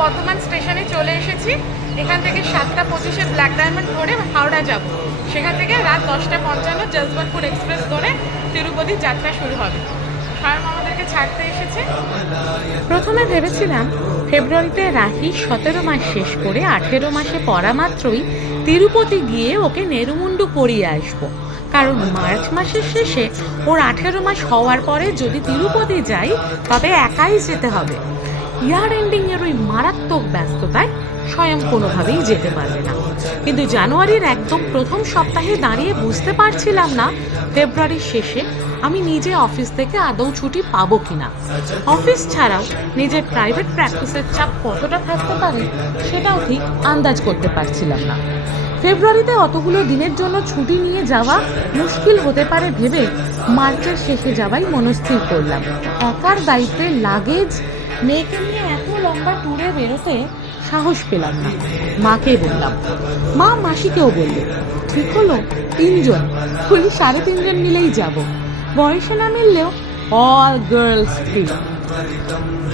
বর্ধমান স্টেশনে চলে এসেছি। এখান থেকে সাতটা পঁচিশে ব্ল্যাক ডায়মন্ড ধরে হাওড়া যাব। সেখান থেকে রাত দশটা পঞ্চান্ন জজবনপুর এক্সপ্রেস ধরে তিরুপতি যাত্রা শুরু হবে। স্বয়ং আমাদেরকে ছাড়তে এসেছে। প্রথমে ভেবেছিলাম, ফেব্রুয়ারিতে রাহি সতেরো মাস শেষ করে আঠেরো মাসে পড়া মাত্রই তিরুপতি গিয়ে ওকে নেরুমুন্ডু করিয়ে আসব। কারণ মার্চ মাসের শেষে ওর আঠেরো মাস হওয়ার পরে যদি তিরুপতি যাই, তবে একাই যেতে হবে। ইয়ার এন্ডিং এর ওই মারাত্মক ব্যস্ততায় স্বয়ং কোনোভাবেই যেতে পারবে না। কিন্তু জানুয়ারির একদম প্রথম সপ্তাহে দাঁড়িয়ে বুঝতে পারছিলাম না ফেব্রুয়ারির শেষে আমি নিজে অফিস থেকে আদৌ ছুটি পাবো কিনা। অফিস ছাড়াও নিজের প্রাইভেট প্র্যাকটিসের চাপ কতটা থাকতে পারে সেটাও ঠিক আন্দাজ করতে পারছিলাম না। ফেব্রুয়ারিতে অতগুলো দিনের জন্য ছুটি নিয়ে যাওয়া মুশকিল হতে পারে ভেবে মার্চের শেষে যাওয়াই মনস্থির করলাম। একার দায়িত্বে লাগেজ মেয়েকে নিয়ে এত লম্বা ট্যুরে বেরোতে সাহস পেলাম না। মাকে বললাম, মা, মাসিকেও বলল, ঠিক হলো, তিনজন বলি সাড়ে তিনজন মিলেই যাব। বয়সে না মিললেও অল গার্লস ট্রিপ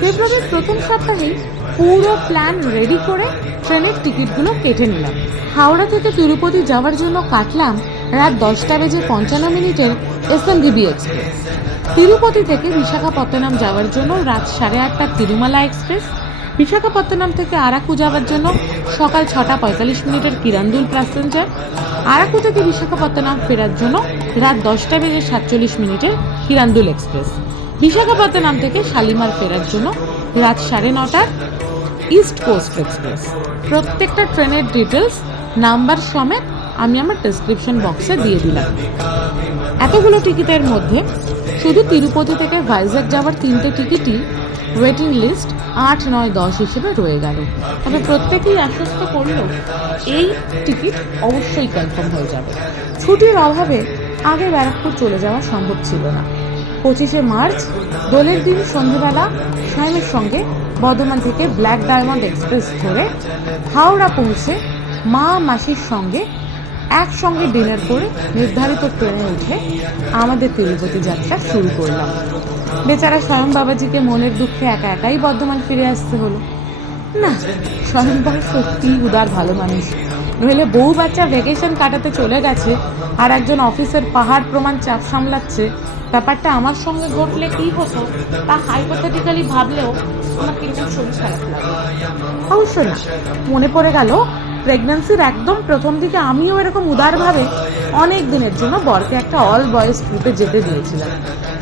ফেব্রুয়ারির প্রথম সপ্তাহেই পুরো প্ল্যান রেডি করে ট্রেনের টিকিটগুলো কেটে নিলাম। হাওড়া থেকে তিরুপতি যাওয়ার জন্য কাটলাম রাত দশটা বেজে পঞ্চান্ন মিনিটের এস এম এক্সপ্রেস তিরুপতি থেকে বিশাখাপত্তনম যাওয়ার জন্য রাত সাড়ে আটটা তিরুমালা এক্সপ্রেস। বিশাখাপত্তনম থেকে আরাকু যাওয়ার জন্য সকাল ছটা পঁয়তাল্লিশ মিনিটের কিরান্দুল প্যাসেঞ্জার। আরাকু থেকে বিশাখাপত্তনম ফেরার জন্য রাত দশটা বেজে সাতচল্লিশ মিনিটের কিরান্দুল এক্সপ্রেস। বিশাখাপত্তনম থেকে শালিমার ফেরার জন্য রাত সাড়ে নটার ইস্ট কোস্ট এক্সপ্রেস। প্রত্যেকটা ট্রেনের ডিটেলস নাম্বার সমেত আমি আমার ডেসক্রিপশন বক্সে দিয়ে দিলাম। এতগুলো টিকিটের মধ্যে শুধু তিরুপতি থেকে ভাইজ্যাগ যাওয়ার তিনটে টিকিটই ওয়েটিং লিস্ট আট, নয়, দশ হিসেবে রয়ে গেল। তবে প্রত্যেকেই আশ্বস্ত করল, এই টিকিট অবশ্যই কনফার্ম হয়ে যাবে। ছুটির অভাবে আগে ব্যারাকপুর চলে যাওয়া সম্ভব ছিল না। পঁচিশে মার্চ, দোলের দিন সন্ধেবেলা সায়মের সঙ্গে বর্ধমান থেকে ব্ল্যাক ডায়মন্ড এক্সপ্রেস ধরে হাওড়া পৌঁছে মা মাসির সঙ্গে একসঙ্গে ডিনার করে নির্ধারিত ট্রেনে উঠে আমাদের তিরুপতি যাত্রা শুরু করলাম। বেচারা স্বয়ং বাবাজিকে মনের দুঃখে একা একাই বর্ধমান ফিরে আসতে হলো। না, স্বয়ং বাবা সত্যিই উদার ভালো মানুষ। নইলে বউ বাচ্চা ভ্যাকেশন কাটাতে চলে গেছে আর একজন অফিসের পাহাড় প্রমাণ চাপ সামলাচ্ছে। ব্যাপারটা আমার সঙ্গে ঘটলে কি হতো, তা হাইপোথেটিক্যালি ভাবলেও আমার কীরকম শরীর খারাপ লাগে। অবশ্য না। মনে পড়ে গেল প্রেগন্যান্সির একদম প্রথম দিকে আমিও এরকম উদারভাবে অনেক দিনের জন্য বরকে একটা অল বয়েজ ট্রিপে যেতে দিয়েছিলাম।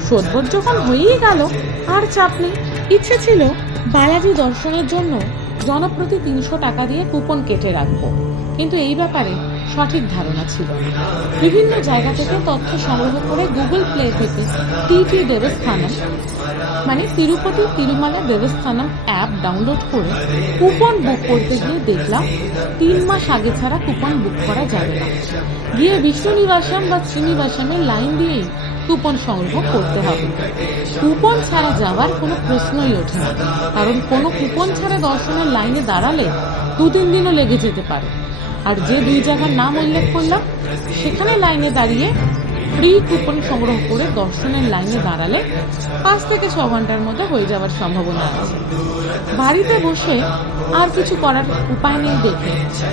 সোদবোধ যখন হয়েই গেল, আর চাপ নেই। ইচ্ছে ছিল বালাজি দর্শনের জন্য জনপ্রতি তিনশো টাকা দিয়ে কুপন কেটে রাখব। কিন্তু এই ব্যাপারে সঠিক ধারণা ছিল। বিভিন্ন জায়গা থেকে তথ্য সংগ্রহ করে গুগল প্লে থেকে টিটি দেবস্থানম মানে তিরুপতি তিরুমালা দেবস্থানম অ্যাপ ডাউনলোড করে কুপন বুক করতে গিয়ে দেখলাম, তিন মাস আগে ছাড়া কুপন বুক করা যাবে না। গিয়ে বিষ্ণু নিবাসম বা শ্রীনিবাসমের লাইন দিয়েই কুপন সংগ্রহ করতে হবে। কুপন ছাড়া যাওয়ার কোনো প্রশ্নই ওঠে না। কারণ কোনো কুপন ছাড়া দর্শনের লাইনে দাঁড়ালে দু তিন দিনও লেগে যেতে পারে। আর যে দুই জায়গার নাম উল্লেখ করলাম, সেখানে লাইনে দাঁড়িয়ে ফ্রি কুপন সংগ্রহ করে দর্শনের লাইনে দাঁড়ালে পাঁচ থেকে ছ ঘণ্টার মধ্যে হয়ে যাওয়ার সম্ভাবনা আছে। বাড়িতে বসে আর কিছু করার উপায় নেই দেখে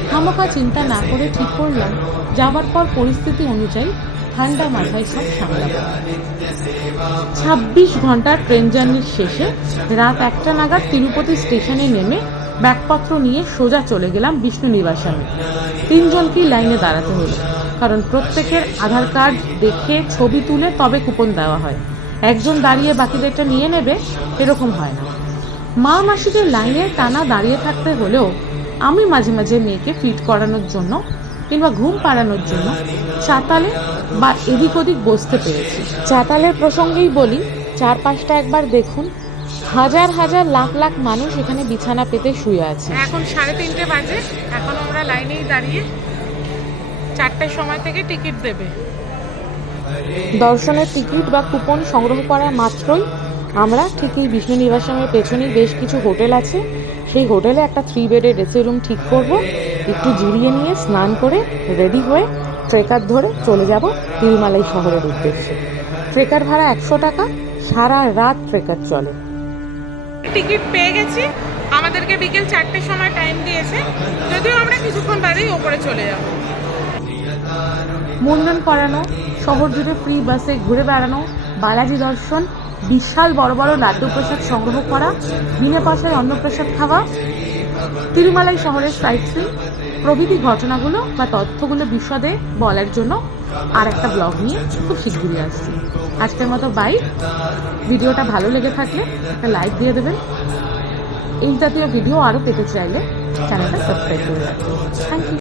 খামোখা চিন্তা না করে ঠিক করলাম, যাবার পর পরিস্থিতি অনুযায়ী ঠান্ডা মাথায় সব সামলাবো। ছাব্বিশ ঘণ্টার ট্রেন জার্নির শেষে রাত একটা নাগাদ তিরুপতি স্টেশনে নেমে ব্যাগপত্র নিয়ে সোজা চলে গেলাম বিষ্ণু নিবাসানে। তিনজনকেই লাইনে দাঁড়াতে হলো, কারণ প্রত্যেকের আধার কার্ড দেখে ছবি তুলে তবে কুপন দেওয়া হয়। একজন দাঁড়িয়ে বাকিদেরটা নিয়ে নেবে, এরকম হয় না। মা মাসিকে লাইনে টানা দাঁড়িয়ে থাকতে হলেও আমি মাঝে মাঝে মেয়েকে ফিট করানোর জন্য কিংবা ঘুম পাড়ানোর জন্য চাতালে বা এদিক ওদিক বসতে পেরেছি। চাতালের প্রসঙ্গেই বলি, চারপাশটা একবার দেখুন হাজার হাজার লাখ লাখ মানুষ এখানে বিছানা পেতে শুয়ে আছে। এখন সাড়ে তিনটে বাজে। এখন আমরা লাইনেই দাঁড়িয়ে চারটের সময় থেকে টিকিট দেবে। দর্শনের টিকিট বা কুপন সংগ্রহ করা মাত্রই আমরা ঠিক এই বিষ্ণু নিবাসনের পেছনেই বেশ কিছু হোটেল আছে। সেই হোটেলে একটা থ্রি বেডের এসি রুম ঠিক করব। একটু জিরিয়ে নিয়ে স্নান করে রেডি হয়ে ট্রেকার ধরে চলে যাব তিরুমালাই শহরের উদ্দেশ্যে। ট্রেকার ভাড়া একশো টাকা সারা রাত ট্রেকার চলে। টিকিট পেয়ে গেছি। আমাদেরকে বিকেল চারটের সময় টাইম দিয়েছে। যদিও আমরা কিছুক্ষণ বাদেই ওপরে চলে যাব। মুন্ডন করানো, শহর জুড়ে ফ্রি বাসে ঘুরে বেড়ানো, বালাজি দর্শন, বিশাল বড় বড় লাড্ডু প্রসাদ সংগ্রহ করা, বিনা পয়সায় অন্নপ্রসাদ খাওয়া, তিরুমালাই শহরের সাইট প্রভৃতি ঘটনাগুলো বা তথ্যগুলো বিশদে বলার জন্য আর একটা ব্লগ নিয়ে খুব শীঘ্রই আসছি। আজকের মতো বাই ভিডিওটা ভালো লেগে থাকলে একটা লাইক দিয়ে দেবেন। এই জাতীয় ভিডিও আরও পেতে চাইলে চ্যানেলটা সাবস্ক্রাইব করে রাখবেন থ্যাংক ইউ